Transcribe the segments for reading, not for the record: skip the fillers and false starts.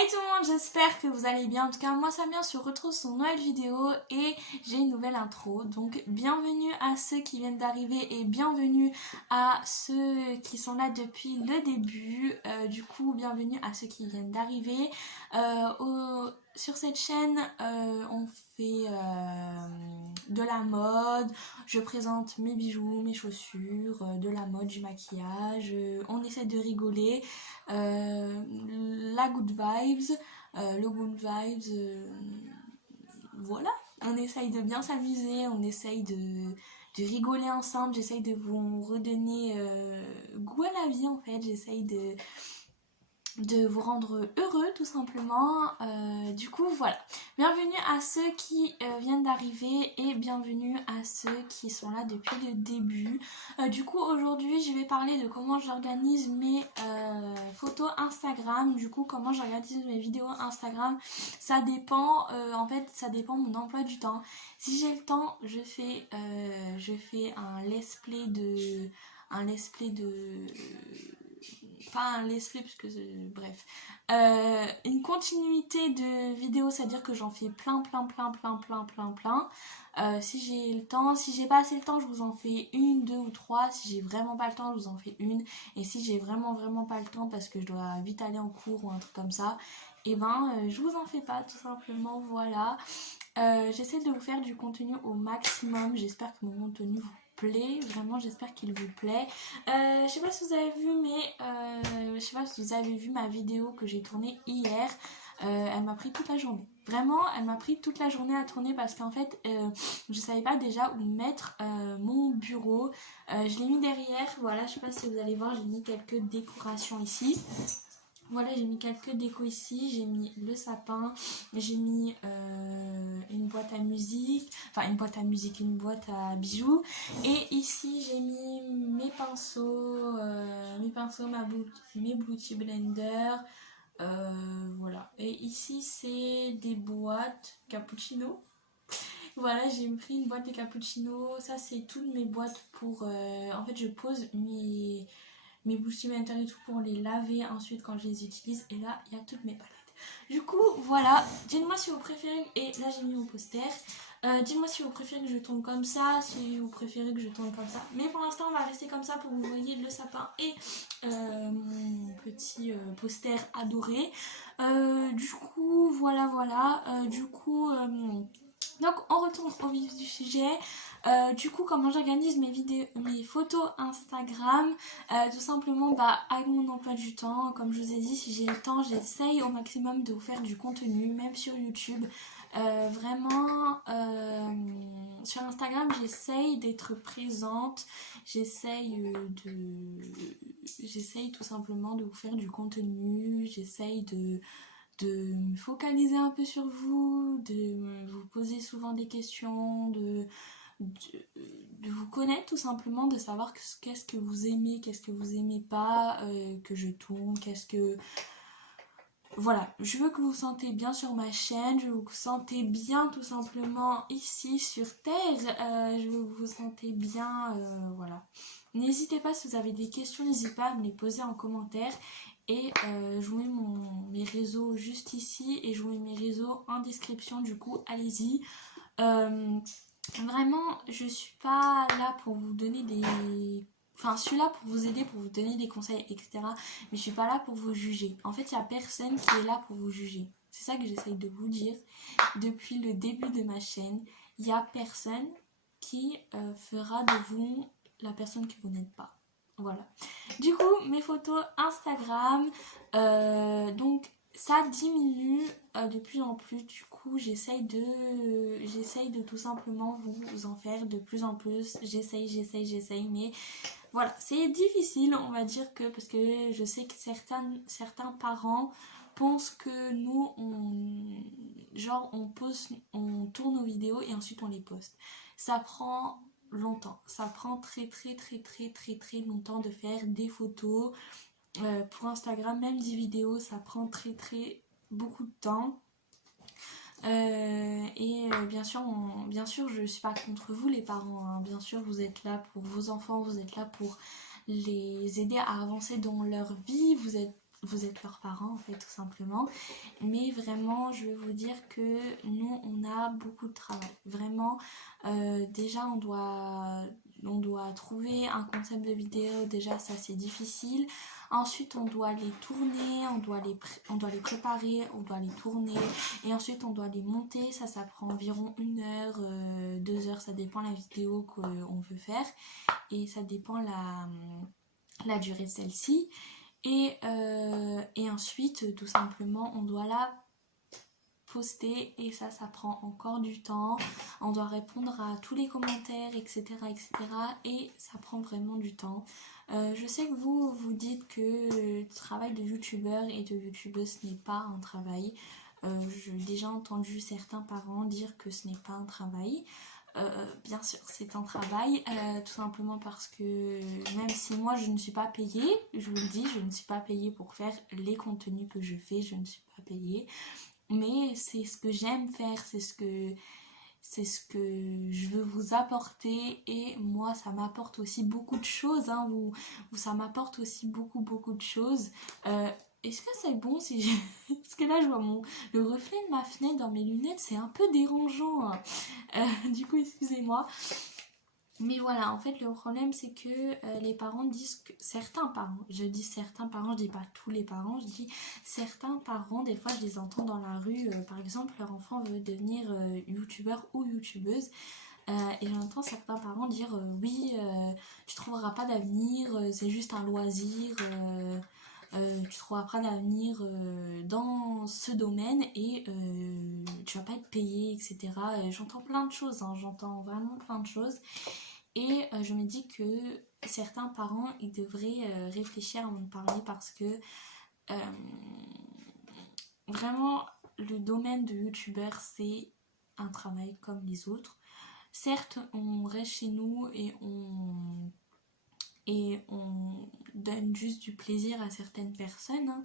Hey tout le monde, j'espère que vous allez bien. En tout cas, moi ça va bien, on se retrouve sur une nouvelle vidéo et j'ai une nouvelle intro. Donc, bienvenue à ceux qui viennent d'arriver et bienvenue à ceux qui sont là depuis le début. Du coup, bienvenue à ceux qui viennent d'arriver. Sur cette chaîne, on fait de la mode, je présente mes bijoux, mes chaussures, de la mode, du maquillage, on essaie de rigoler. La good vibes, le good vibes, voilà, on essaye de bien s'amuser, on essaye de rigoler ensemble, j'essaye de vous redonner goût à la vie en fait, j'essaye de vous rendre heureux tout simplement. Du coup voilà, bienvenue à ceux qui viennent d'arriver et bienvenue à ceux qui sont là depuis le début. Du coup aujourd'hui je vais parler de comment j'organise mes photos Instagram. Du coup comment j'organise mes vidéos Instagram, ça dépend, en fait ça dépend de mon emploi du temps. Si j'ai le temps je fais un let's play de pas un let's play parce que bref, une continuité de vidéos, c'est à dire que j'en fais plein. Si j'ai le temps, si j'ai pas assez le temps je vous en fais une, deux ou trois. Si j'ai vraiment pas le temps je vous en fais une, et si j'ai vraiment pas le temps parce que je dois vite aller en cours ou un truc comme ça, et je vous en fais pas tout simplement. Voilà. J'essaie de vous faire du contenu au maximum, j'espère que mon contenu vous plaît, vraiment j'espère qu'il vous plaît. Je sais pas si vous avez vu je sais pas si vous avez vu ma vidéo que j'ai tournée hier. Elle m'a pris toute la journée, vraiment elle m'a pris toute la journée à tourner parce qu'en fait je savais pas déjà où mettre mon bureau. Je l'ai mis derrière, voilà, je sais pas si vous allez voir, j'ai mis quelques décorations ici. Voilà, j'ai mis quelques décos ici, j'ai mis le sapin, j'ai mis une boîte à musique, une boîte à bijoux. Et ici j'ai mis mes pinceaux, mes beauty blender, voilà. Et ici c'est des boîtes cappuccino. Voilà, j'ai pris une boîte de cappuccino, ça c'est toutes mes boîtes pour... en fait je pose mes bougies et tout pour les laver ensuite quand je les utilise, et là il y a toutes mes palettes. Du coup voilà, dites-moi si vous préférez, et là j'ai mis mon poster, dites-moi si vous préférez que je tourne comme ça, si vous préférez que je tourne comme ça, mais pour l'instant on va rester comme ça pour que vous voyez le sapin et mon petit poster adoré. Du coup voilà, donc on retourne au vif du sujet. Du coup, comment j'organise mes photos Instagram, tout simplement avec mon emploi du temps. Comme je vous ai dit, si j'ai le temps, j'essaye au maximum de vous faire du contenu, même sur YouTube. Vraiment, sur Instagram, j'essaye d'être présente, j'essaye tout simplement de vous faire du contenu, j'essaye de me focaliser un peu sur vous, de vous poser souvent des questions, de vous connaître tout simplement, de savoir qu'est-ce que vous aimez, qu'est-ce que vous aimez pas, que je tourne, Voilà, je veux que vous vous sentez bien sur ma chaîne, je veux que vous vous sentez bien tout simplement ici sur Terre, je veux que vous vous sentez bien, voilà. N'hésitez pas, si vous avez des questions, n'hésitez pas à me les poser en commentaire. Et je vous mets mes réseaux juste ici et je vous mets mes réseaux en description, du coup allez-y. Vraiment, je suis pas là pour vous donner Enfin, je suis là pour vous aider, pour vous donner des conseils, etc. Mais je suis pas là pour vous juger. En fait, il n'y a personne qui est là pour vous juger. C'est ça que j'essaye de vous dire depuis le début de ma chaîne. Il n'y a personne qui fera de vous la personne que vous n'êtes pas. Voilà. Du coup, mes photos Instagram, donc ça diminue de plus en plus. Du coup, j'essaye de tout simplement vous en faire de plus en plus. J'essaye, mais voilà, c'est difficile, on va dire, parce que je sais que certains parents pensent que nous, on tourne nos vidéos et ensuite on les poste. Ça prend longtemps, ça prend très longtemps de faire des photos. Pour Instagram, même des vidéos, ça prend beaucoup de temps. Bien sûr, je ne suis pas contre vous les parents, hein. Bien sûr, vous êtes là pour vos enfants, vous êtes là pour les aider à avancer dans leur vie, vous êtes vous êtes leurs parents en fait tout simplement. Mais vraiment je vais vous dire que nous on a beaucoup de travail. Vraiment déjà on doit trouver un concept de vidéo, déjà ça c'est difficile. Ensuite on doit les tourner, on doit les préparer, on doit les tourner et ensuite on doit les monter. Ça prend environ 1 heure, 2 heures, ça dépend la vidéo qu'on veut faire et ça dépend la durée de celle-ci. Et ensuite tout simplement on doit la poster et ça prend encore du temps. On doit répondre à tous les commentaires, etc., etc., et ça prend vraiment du temps. Je sais que vous dites que le travail de youtubeur et de youtubeuse n'est pas un travail. J'ai déjà entendu certains parents dire que ce n'est pas un travail. Bien sûr c'est un travail, tout simplement parce que même si moi je ne suis pas payée, je vous le dis, je ne suis pas payée pour faire les contenus que je fais, je ne suis pas payée, mais c'est ce que j'aime faire, c'est ce que je veux vous apporter et moi ça m'apporte aussi beaucoup de choses, hein, ça m'apporte aussi beaucoup de choses. Est-ce que c'est bon si je... Parce que là je vois le reflet de ma fenêtre dans mes lunettes, c'est un peu dérangeant, hein. Du coup excusez-moi. Mais voilà, en fait le problème c'est que les parents disent que certains parents, je dis certains parents, je dis pas tous les parents, je dis certains parents, des fois je les entends dans la rue, par exemple leur enfant veut devenir youtubeur ou youtubeuse, et j'entends certains parents dire oui, tu trouveras pas d'avenir, c'est juste un loisir, tu trouveras pas d'avenir dans ce domaine et tu vas pas être payé, etc. Et j'entends plein de choses, hein, j'entends vraiment plein de choses. Et je me dis que certains parents, ils devraient réfléchir avant de parler parce que vraiment, le domaine de youtubeur, c'est un travail comme les autres. Certes, on reste chez nous et on donne juste du plaisir à certaines personnes, hein.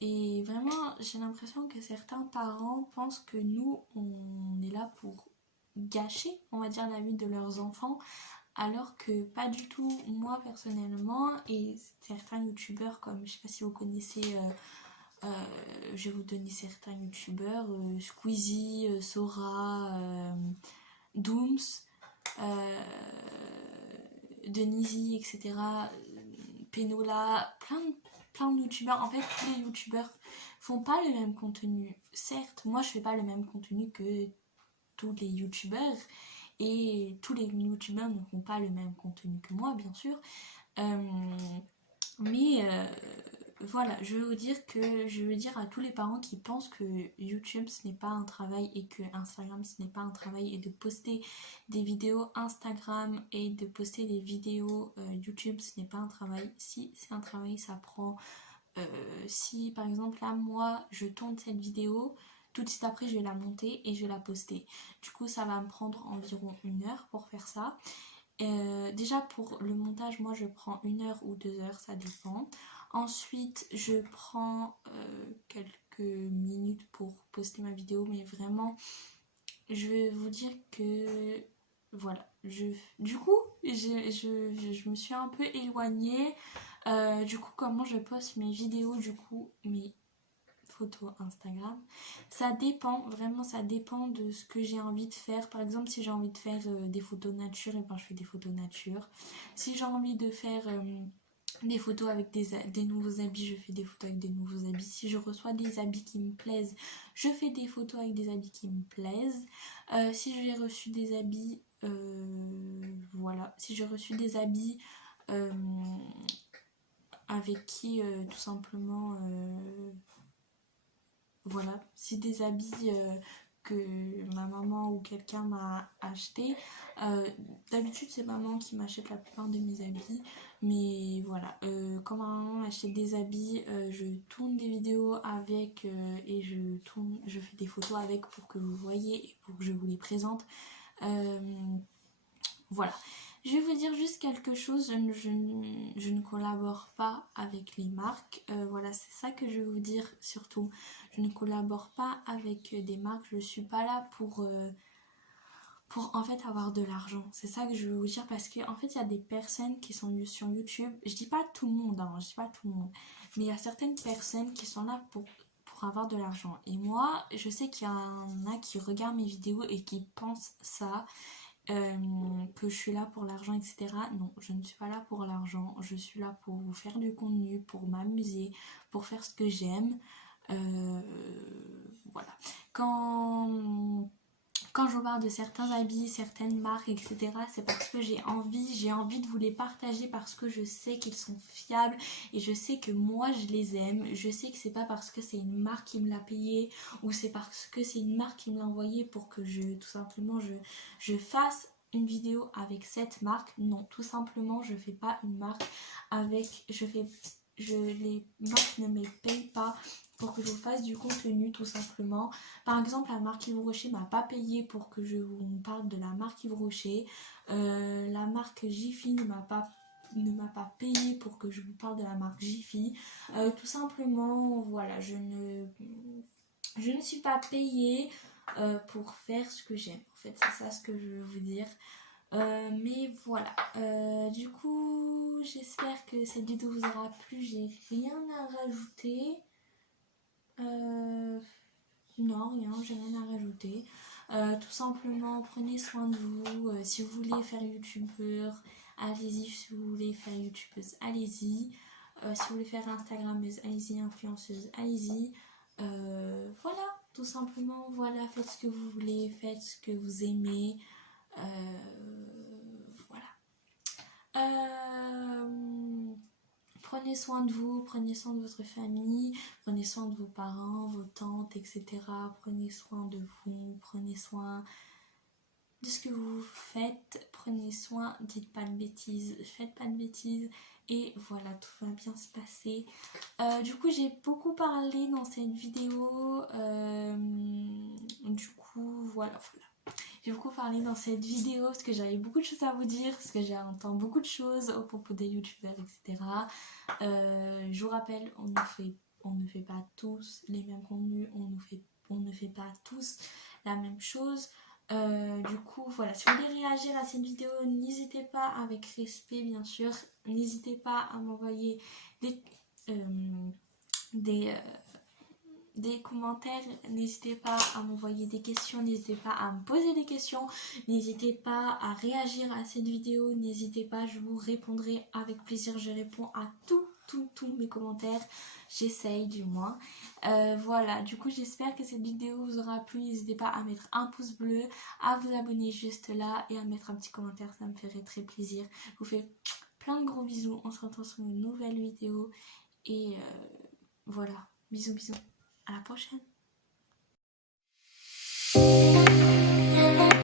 Et vraiment, j'ai l'impression que certains parents pensent que nous, on est là pour gâcher, on va dire, la vie de leurs enfants, alors que pas du tout. Moi personnellement et certains youtubeurs, comme je sais pas si vous connaissez, je vais vous donner certains youtubeurs, Squeezie, Sora, Dooms, euh, Denisi, etc., Penola, plein de youtubeurs. En fait tous les youtubeurs font pas le même contenu. Certes moi je fais pas le même contenu que tous les youtubeurs et tous les youtubeurs ne font pas le même contenu que moi bien sûr, mais voilà, je veux dire à tous les parents qui pensent que YouTube ce n'est pas un travail et que Instagram ce n'est pas un travail, et de poster des vidéos Instagram et de poster des vidéos YouTube ce n'est pas un travail. Si c'est un travail, ça prend si par exemple là moi je tourne cette vidéo, tout de suite après je vais la monter et je vais la poster. Du coup ça va me prendre environ 1 heure pour faire ça. Déjà pour le montage, moi je prends 1 heure ou 2 heures, ça dépend. Ensuite je prends quelques minutes pour poster ma vidéo, mais vraiment je vais vous dire que voilà, du coup je me suis un peu éloignée. Du coup comment je poste mes vidéos, du coup mes photos Instagram, ça dépend, vraiment ça dépend de ce que j'ai envie de faire. Par exemple si j'ai envie de faire des photos nature, et ben je fais des photos nature. Si j'ai envie de faire des photos avec des nouveaux habits, je fais des photos avec des nouveaux habits. Si je reçois des habits qui me plaisent, je fais des photos avec des habits qui me plaisent. Si j'ai reçu des habits, voilà, si j'ai reçu des habits avec qui tout simplement voilà, si des habits que ma maman ou quelqu'un m'a acheté, d'habitude c'est maman qui m'achète la plupart de mes habits, mais voilà, quand ma maman m'achète des habits, je tourne des vidéos avec et je fais des photos avec pour que vous voyez et pour que je vous les présente. Voilà. Je vais vous dire juste quelque chose, je ne collabore pas avec les marques. Voilà, c'est ça que je vais vous dire surtout. Je ne collabore pas avec des marques, je suis pas là pour en fait avoir de l'argent. C'est ça que je veux vous dire parce que en fait il y a des personnes qui sont sur YouTube, je dis pas tout le monde, hein, je dis pas tout le monde, mais il y a certaines personnes qui sont là pour avoir de l'argent. Et moi, je sais qu'il y en a qui regardent mes vidéos et qui pensent ça, que je suis là pour l'argent, etc. Non, je ne suis pas là pour l'argent, je suis là pour vous faire du contenu, pour m'amuser, pour faire ce que j'aime. Euh, voilà. Quand je vous parle de certains habits, certaines marques, etc., c'est parce que j'ai envie de vous les partager parce que je sais qu'ils sont fiables et je sais que moi je les aime. Je sais que c'est pas parce que c'est une marque qui me l'a payé ou c'est parce que c'est une marque qui me l'a envoyé pour que tout simplement je fasse une vidéo avec cette marque. Non, tout simplement je fais pas une marque avec, les marques ne me payent pas pour que je vous fasse du contenu tout simplement. Par exemple, la marque Yves Rocher m'a pas payé pour que je vous parle de la marque Yves Rocher. La marque Jiffy ne m'a pas payé pour que je vous parle de la marque Jiffy. Tout simplement, voilà, je ne suis pas payée pour faire ce que j'aime. En fait, c'est ça ce que je veux vous dire. Mais voilà, du coup, j'espère que cette vidéo vous aura plu. J'ai rien à rajouter. Non, rien, j'ai rien à rajouter. Tout simplement, prenez soin de vous. Si vous voulez faire youtubeur, allez-y. Si vous voulez faire youtubeuse, allez-y. Si vous voulez faire instagrammeuse, allez-y. Influenceuse, allez-y. Voilà, tout simplement, voilà, faites ce que vous voulez, faites ce que vous aimez. Voilà. Prenez soin de vous, prenez soin de votre famille, prenez soin de vos parents, vos tantes, etc. Prenez soin de vous, prenez soin de ce que vous faites, prenez soin, dites pas de bêtises, faites pas de bêtises et voilà, tout va bien se passer. Du coup, j'ai beaucoup parlé dans cette vidéo, du coup, voilà. J'ai beaucoup parlé dans cette vidéo parce que j'avais beaucoup de choses à vous dire, parce que j'entends beaucoup de choses au propos des youtubeurs, etc. Je vous rappelle, on ne fait pas tous les mêmes contenus, on ne fait pas tous la même chose. Du coup, voilà, si vous voulez réagir à cette vidéo, n'hésitez pas, avec respect bien sûr, n'hésitez pas à m'envoyer des commentaires, n'hésitez pas à m'envoyer des questions, n'hésitez pas à me poser des questions, n'hésitez pas à réagir à cette vidéo, n'hésitez pas, je vous répondrai avec plaisir, je réponds à tous mes commentaires, j'essaye du moins. Voilà, du coup j'espère que cette vidéo vous aura plu, n'hésitez pas à mettre un pouce bleu, à vous abonner juste là et à mettre un petit commentaire, ça me ferait très plaisir. Je vous fais plein de gros bisous, on se retrouve sur une nouvelle vidéo et voilà, bisous bisous. À la prochaine!